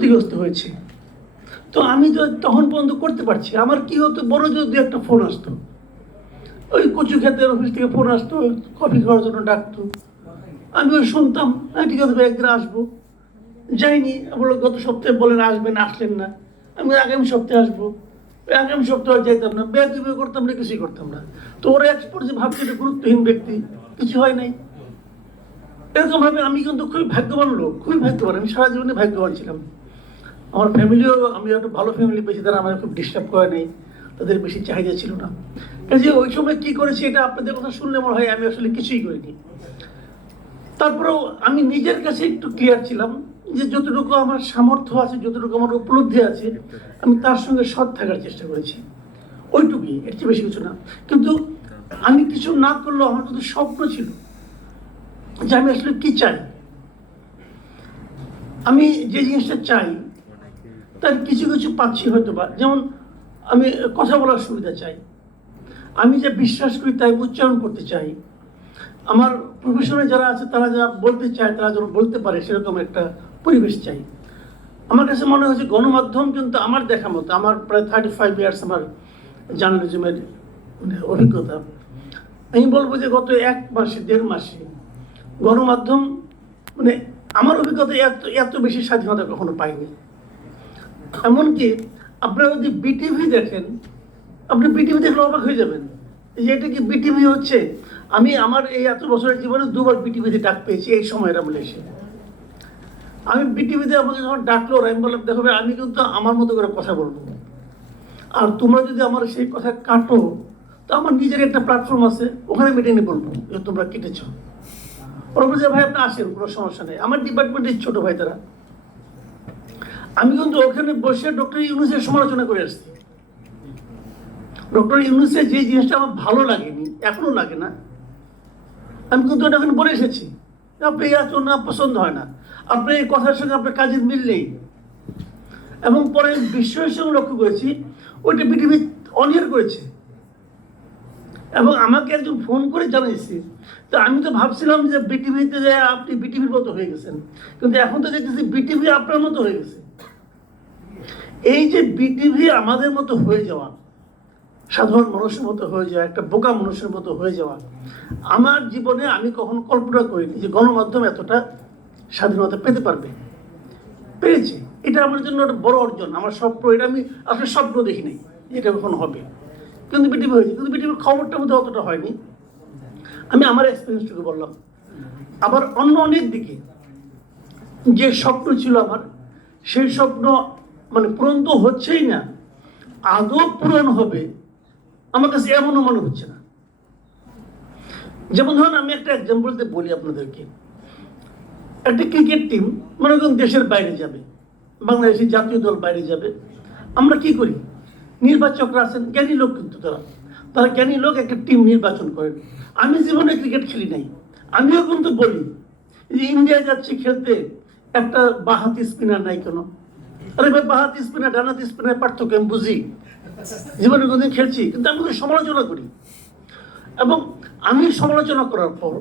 ক্ষতিগ্রস্ত হয়েছে। তো আমি তো তখন পর্যন্ত করতে পারছি। আমার কি হতো, বড় যদি একটা ফোন আসতো, ওই কচু ক্ষেতের অফিস থেকে ফোন আসতো, কফি খাওয়ার জন্য ডাকতো, আমি ওই শুনতাম, হ্যাঁ ঠিক আছে ভাই একদিন আসবো। যাইনি, বললো গত সপ্তাহে বলেন আসবেন, আসলেন না। আমি আগামী সপ্তাহে আসবো, ওই আগামী সপ্তাহে যাইতাম না, বেয়াদবি করতাম না, কিছুই করতাম না। তো ওরা এক্সপোর্ট যে ভাবছে এটা গুরুত্বহীন ব্যক্তি, কিছু হয় নাই। এরকম ভাবে আমি কিন্তু খুবই ভাগ্যবান লোক, খুবই ভাগ্যবান, আমি সারা জীবনে ভাগ্যবান ছিলাম। আমার ফ্যামিলিও, আমি একটা ভালো ফ্যামিলি পেয়েছি, তারা আমার খুব ডিস্টার্ব করে নেই, তাদের বেশি চাহিদা ছিল না। এই যে ওই সময় কি করেছি এটা আপনাদের কথা শুনলে মনে হয় আমি আসলে কিছুই করিনি। তারপরেও আমি নিজের কাছে একটু ক্লিয়ার ছিলাম যে যতটুকু আমার সামর্থ্য আছে, যতটুকু আমার উপলব্ধি আছে, আমি তার সঙ্গে সৎ থাকার চেষ্টা করেছি, ওইটুকুই, এর চেয়ে বেশি কিছু না। কিন্তু আমি কিছু না করলেও আমার কিন্তু স্বপ্ন ছিল যে আমি আসলে কি চাই। আমি যে জিনিসটা চাই তার কিছু কিছু পাচ্ছি হয়তো বা, যেমন আমি কথা বলার সুবিধা চাই, আমি যে বিশ্বাস করি তাই উচ্চারণ করতে চাই, আমার প্রফেশনে যারা আছে তারা যা বলতে চায় তারা যেন বলতে পারে সেরকম একটা পরিবেশ চাই। আমার কাছে মনে হয়েছে গণমাধ্যম কিন্তু আমার দেখা মতো, আমার প্রায় 35 ইয়ার্স আমার জার্নালিজমের মানে অভিজ্ঞতা, আমি বলবো যে গত 1 মাসে 1.5 মাসে গণমাধ্যম মানে আমার অভিজ্ঞতা এত এত বেশি স্বাধীনতা কখনো পাইনি। এমনকি আপনারা যদি বিটিভি দেখেন, আপনি বিটিভি দেখলে অবাক হয়ে যাবেন যে এটা কি বিটিভি হচ্ছে। আমি আমার এই এত বছরের জীবনে 2বার বিটিভিতে ডাক পেয়েছি এই সময়ের মধ্যে এসে। আমি বিটিভিতে আমাকে যখন ডাকলো, আমি বললাম দেখো ভাই, আমি কিন্তু আমার মতো করে কথা বলবো, আর তোমরা যদি আমার সেই কথা কাটো তো আমার নিজের একটা প্ল্যাটফর্ম আছে, ওখানে মিটিয়ে নিয়ে বলবো যে তোমরা কেটেছ। ওরা বলছে ভাই আপনি আসেন, কোনো সমস্যা নেই, আমার ডিপার্টমেন্টের ছোট ভাই তারা। আমি কিন্তু ওখানে বসে ডক্টর ইউনূসের সমালোচনা করে আসছি। ডক্টর ইউনূসের যে জিনিসটা আমার ভালো লাগেনি, এখনো লাগে না, আমি কিন্তু ওটা ওখানে বলে এসেছি। আপনি এত না পছন্দ হয় না, আপনি এই কথার সঙ্গে আপনার কাজের মিল নেই। এবং পরে বিশ্বের সঙ্গে লক্ষ্য করেছি ওইটা বিটিভি অনিয়ার করেছে, এবং আমাকে একজন ফোন করে জানিয়েছে। তো আমি তো ভাবছিলাম যে বিটিভিতে যে আপনি বিটিভির মতো হয়ে গেছেন, কিন্তু এখন তো দেখতেছি বিটিভি আপনার মতো হয়ে গেছে। এই যে বিটিভি আমাদের মতো হয়ে যাওয়া, সাধারণ মানুষের মতো হয়ে যাওয়া, একটা বোকা মানুষের মতো হয়ে যাওয়া, আমার জীবনে আমি কখনো কল্পনা করিনি যে গণমাধ্যম এতটা স্বাধীনতা পেতে পারবে। পেরেছে, এটা আমার জন্য একটা বড় অর্জন, আমার স্বপ্ন, এটা আমি আসলে স্বপ্ন দেখি নাই এটা কখন হবে, কিন্তু বিটিভি হয়েছে। কিন্তু বিটিভির খবরটা বোধহয় অতটা হয়নি। আমি আমার এক্সপিরিয়েন্সটুকু বললাম। আবার অন্য অনেক দিকে যে স্বপ্ন ছিল আমার, সেই স্বপ্ন মানে পূরণ তো হচ্ছেই না, আদৌ পূরণ হবে আমার কাছে এমনও মনে হচ্ছে না। যেমন ধরুন আমি একটা এক্সাম্পলতে বলি আপনাদেরকে, একটা ক্রিকেট টিম মনে করুন দেশের বাইরে যাবে, বাংলাদেশের জাতীয় দল বাইরে যাবে, আমরা কি করি, নির্বাচকরা আছেন জ্ঞানী লোক, কিন্তু তারা জ্ঞানী লোক একটা টিম নির্বাচন করেন। আমি জীবনে ক্রিকেট খেলি নাই, আমিও কিন্তু বলি যে ইন্ডিয়া যাচ্ছে খেলতে, একটা বাঁহাতি স্পিনার নাই কেন? আরে ভাই, বাঁহাতি স্পিনার ডানহাতি স্পিনার পার্থক্য আমি বুঝি, জীবনে কোনদিন খেলছি, কিন্তু আমি তো সমালোচনা করি। এবং আমি সমালোচনা করার পর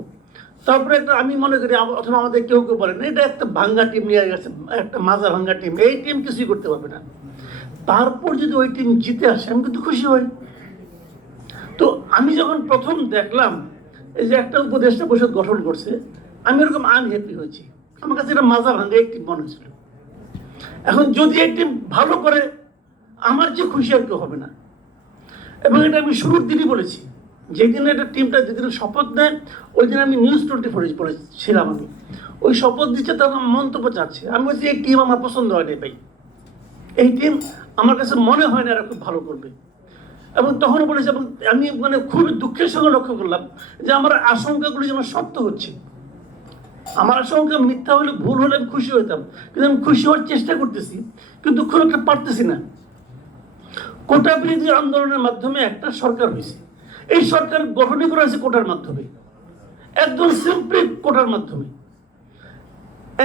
তারপরে একটা আমি মনে করি, অথবা আমাদের কেউ কেউ বলেন এটা একটা ভাঙ্গা টিম নিয়ে গেছে, একটা মাজা ভাঙ্গা টিম, এই টিম কিছুই করতে পারবে না। তারপর যদি ওই টিম জিতে আসে আমি কিন্তু খুশি হই। তো আমি যখন প্রথম দেখলাম এই যে একটা উপদেষ্টা পরিষদ গঠন করছে, আমি এরকম আনহ্যাপি হয়েছি, আমার কাছে এটা মাজা ভাঙ্গা এক টিম মনে হয়েছিল। এখন যদি এই টিম ভালো করে, আমার যে খুশি আর কেউ হবে না। এবং এটা আমি শুরুর দিনই বলেছি, যেদিন এটা টিমটা যেদিন শপথ নেয় ওই দিন আমি নিউজ 24 বলেছিলাম, আমি ওই শপথ দিচ্ছে তার মন্তব্য চাচ্ছে, আমি বলছি এই টিম আমার পছন্দ হয় না ভাই, এই টিম আমার কাছে মনে হয় না এরা খুব ভালো করবে। এবং তখনও বলেছি, এবং আমি মানে খুবই দুঃখের সঙ্গে লক্ষ্য করলাম যে আমার আশঙ্কাগুলি যেন সত্য হচ্ছে। আমার আশঙ্কা মিথ্যা হলে, ভুল হলে আমি খুশি হইতাম, কিন্তু আমি খুশি হওয়ার চেষ্টা করতেছি, কিন্তু খুব একটা পারতেছি না। কোটা বিরোধী আন্দোলনের মাধ্যমে একটা সরকার হয়েছে, এই সরকার গঠনই করা হয়েছে কোটার মাধ্যমে, একদম সিম্পলি কোটার মাধ্যমে।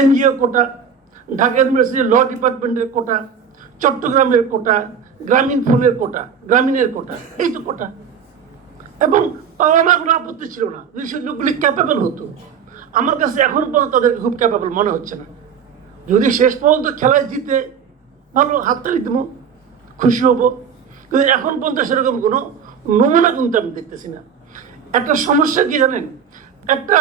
এনজিও কোটা, ঢাকা ইউনিভার্সিটি ল ডিপার্টমেন্টের কোটা, চট্টগ্রামের কোটা, গ্রামীণ ফোনের কোটা, গ্রামীণের কোটা, এই তো কোটা। এবং পাওয়া না কোনো আপত্তি ছিল না যদি সেই লোকগুলি ক্যাপেবল হতো। আমার কাছে এখন পর্যন্ত তাদেরকে খুব ক্যাপেবল মনে হচ্ছে না। যদি শেষ পর্যন্ত খেলায় জিতে ভালো, হাততালি দেবো, খুশি হব। কিন্তু এখন পর্যন্ত সেরকম কোনো নমুনা কিন্তু আমি দেখতেছি না। একটা সমস্যা কি জানেন, একটা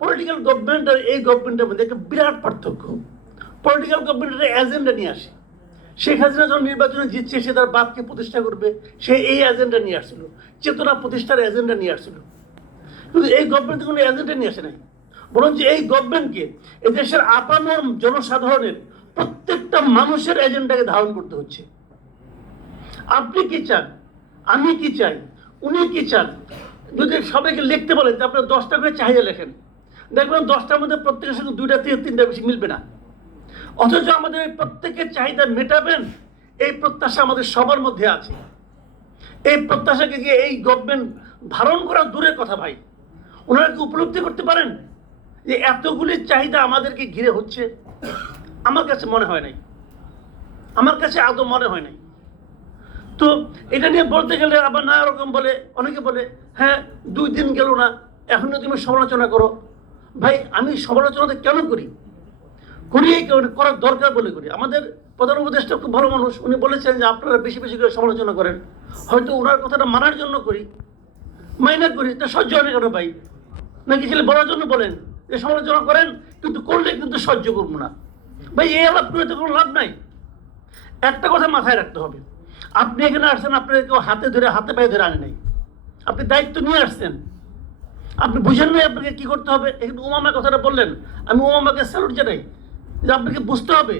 পলিটিক্যাল গভর্নমেন্ট আর এই গভর্নমেন্টের মধ্যে একটা বিরাট পার্থক্য। পলিটিক্যাল গভর্নমেন্টের এজেন্ডা নিয়ে আসে। শেখ হাসিনা যখন নির্বাচনে জিতছে, সে তার বাপকে প্রতিষ্ঠা করবে, সে এই এজেন্ডা নিয়ে আসছিল, চেতনা প্রতিষ্ঠার এজেন্ডা নিয়ে আসছিল। কিন্তু এই গভর্নমেন্ট কোনো এজেন্ডা নিয়ে আসে নাই, বরঞ্চ এই গভর্নমেন্টকে এই দেশের আপামর জনসাধারণের প্রত্যেকটা মানুষের এজেন্ডাকে ধারণ করতে হচ্ছে। আপনি কি চান, আমি কি চাই, উনি কি চান, যদি সবাইকে লিখতে বলেন যে আপনার 10টা করে চাহিদা লেখেন, দেখবেন 10টার মধ্যে প্রত্যেকের সঙ্গে 2টা থেকে 3টা বেশি মিলবে না। অথচ আমাদের এই প্রত্যেকের চাহিদা মেটাবেন এই প্রত্যাশা আমাদের সবার মধ্যে আছে। এই প্রত্যাশাকে গিয়ে এই গভর্নমেন্ট ধারণ করা দূরের কথা ভাই। ওনারা কি উপলব্ধি করতে পারেন যে এতগুলি চাহিদা আমাদেরকে ঘিরে হচ্ছে? আমার কাছে মনে হয় নাই, আমার কাছে আদৌ মনে হয় নাই। তো এটা নিয়ে বলতে গেলে আবার নানা রকম বলে, অনেকে বলে হ্যাঁ 2 দিন গেল না এখনো তুমি সমালোচনা করো। ভাই আমি সমালোচনাটা কেন করি? করি এই করার দরকার বলে করি। আমাদের প্রধান উপদেষ্টা খুব ভালো মানুষ, উনি বলেছেন যে আপনারা বেশি বেশি করে সমালোচনা করেন। হয়তো ওনার কথাটা মানার জন্য করি, মাইনা করি, তা সহ্য হয় না কেন ভাই? নাকি খেলে বলার জন্য বলেন যে সমালোচনা করেন কিন্তু করলে কিন্তু সহ্য করবো না? ভাই এই আলাপ করে তো কোনো লাভ নাই। একটা কথা মাথায় রাখতে হবে, আপনি এখানে আসছেন, আপনাকে কেউ হাতে পায়ে ধরে আনে নাই, আপনি দায়িত্ব নিয়ে আসছেন। আপনি বুঝেন নাই আপনাকে কি করতে হবে। এখানে উমামা কথাটা বললেন, আমি উমামাকে স্যালুট জানাই যে আপনাকে বুঝতে হবে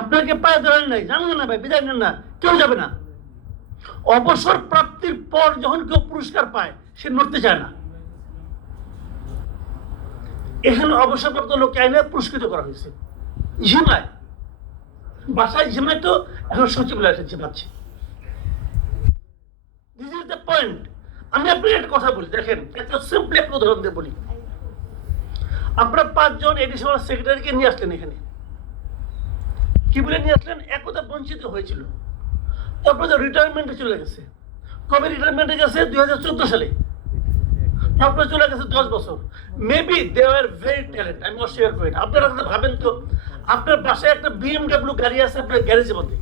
আপনাকে পায়ে ধরেন নাই, জানলেন না ভাই, বিদায় নেন না, কেউ যাবে না। অবসর প্রাপ্তির পর যখন কেউ পুরস্কার পায় সে নড়তে চায় না। এখানে অবসরপ্রাপ্ত লোককে আইনে পুরস্কৃত করা হয়েছে, ঝিমায় বাসায় ঝিমায়, তো এখন সচিবালয় এসে ঝিমাচ্ছে। This is the point. আমি আপনাকে একটা কথা বলি, দেখেন একটা সিম্পলি একটা উদাহরণ দিয়ে বলি। আপনারা 5 জন এডিশনাল সেক্রেটারিকে নিয়ে আসলেন এখানে, কি বলে নিয়ে আসলেন? একদা বঞ্চিত হয়েছিল, তারপরে তো রিটায়ারমেন্টে চলে গেছে। কবে রিটায়ারমেন্টে গেছে? 2014 সালে। তারপরে চলে গেছে 10 বছর। Maybe they are very talent, আমি অস্বীকার করি না। আপনারা ভাবেন তো, আপনার বাসায় একটা BMW গাড়ি আছে আপনার গ্যারেজের মধ্যে,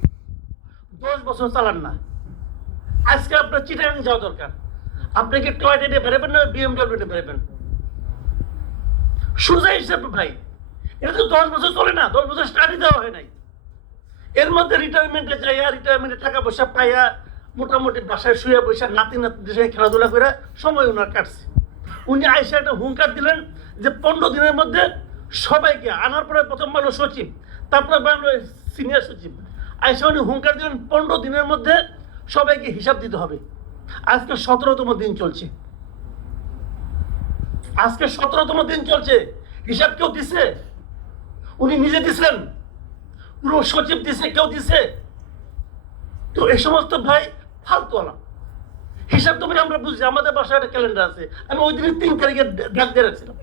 10 বছর চালান না। আজকে আপনার চিটাগাং যাওয়া দরকার, আপনি কি টয়টা নিয়ে বেরোবেন না BMW নিয়ে বেরোবেন? সোজা হিসাবে ভাই, এটা তো 10 বছর চলে না, 10 বছর স্টাডি দেওয়া হয় নাই। এর মধ্যে রিটায়ারমেন্টে যাইয়া, রিটায়ারমেন্টে টাকা পয়সা পাইয়া, মোটামুটি বাসায় শুয়ে বসে নাতি নাতিদের সঙ্গে খেলাধুলা করে সময় ওনার কাটছে। উনি আইসা একটা হুঙ্কার দিলেন যে 15 দিনের মধ্যে সবাইকে আনার পরে প্রথম বারো সচিব, তারপরে বারো সিনিয়র সচিব, আইসা উনি হুঙ্কার দিলেন 15 দিনের মধ্যে সবাইকে হিসাব দিতে হবে। আজকে 17তম দিন চলছে, আজকে 17তম দিন চলছে। হিসাব কেউ দিছে? উনি নিজে দিচ্ছেন? পুরো সচিব দিছে? কেউ দিছে? তো এই সমস্ত ভাই ফালতু আলাপ। হিসাব তো আমরা বুঝছি, আমাদের বাসায় একটা ক্যালেন্ডার আছে, আমি ওই দিনের 3 তারিখে ডাক দিয়ে রাখছিলাম,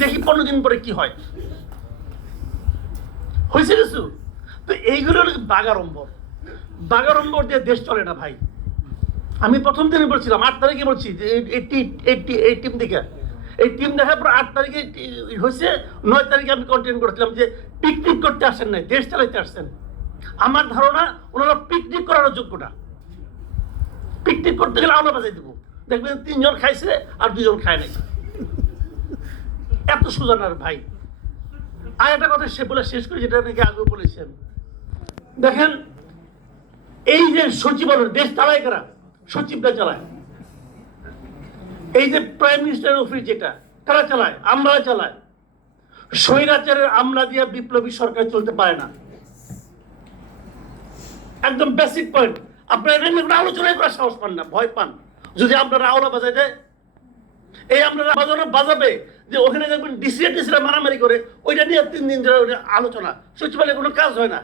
দেখি 15 দিন পরে কি হয়। হয়েছে কিছু? তো এইগুলো বাগাড়ম্বর, বাগাড়ম্বর দিয়ে দেশ চলে না ভাই। আমি প্রথম দিনে বলছিলাম, 8 তারিখে বলছি যে এই টিম দেখে, এই টিম দেখার পর 8 তারিখে হয়েছে। 9 তারিখে আমি কন্টেন্ট করছিলাম যে পিকনিক করতে আসেন নাই, দেশ চালাইতে আসছেন। আমার ধারণা ওনারা পিকনিক করার যোগ্য না। পিকনিক করতে গেলে আলো বাজাই দেবো, দেখবেন 3 জন খাইছে আর 2 জন খায় নাই। এত সুজানার ভাই। আর একটা কথা সে বলে শেষ করে, যেটা নাকি আগে বলেছেন, দেখেন এই যে সচিবালয় দেশ চালায় কারা? সচিবরা চালায়। এই যে প্রাইম মিনিস্টার অফিস যেটা কারা চালায়? আমরা চালায়। স্বৈরাচারের আমলা দিয়ে বিপ্লবী সরকার চলতে পারে না, একদম বেসিক পয়েন্ট। আপনারা এটা নিয়ে আলোচনায় করার সাহস পান না, ভয় পান। যদি আপনারা আওলা বাজায় দেয়, এই আপনারা বাজাবে যে ওখানে দেখবেন ডিসিরা মারামারি করে, ওইটা নিয়ে 3 দিন ধরে আলোচনা, সচিবালয়ে কোনো কাজ হয় না।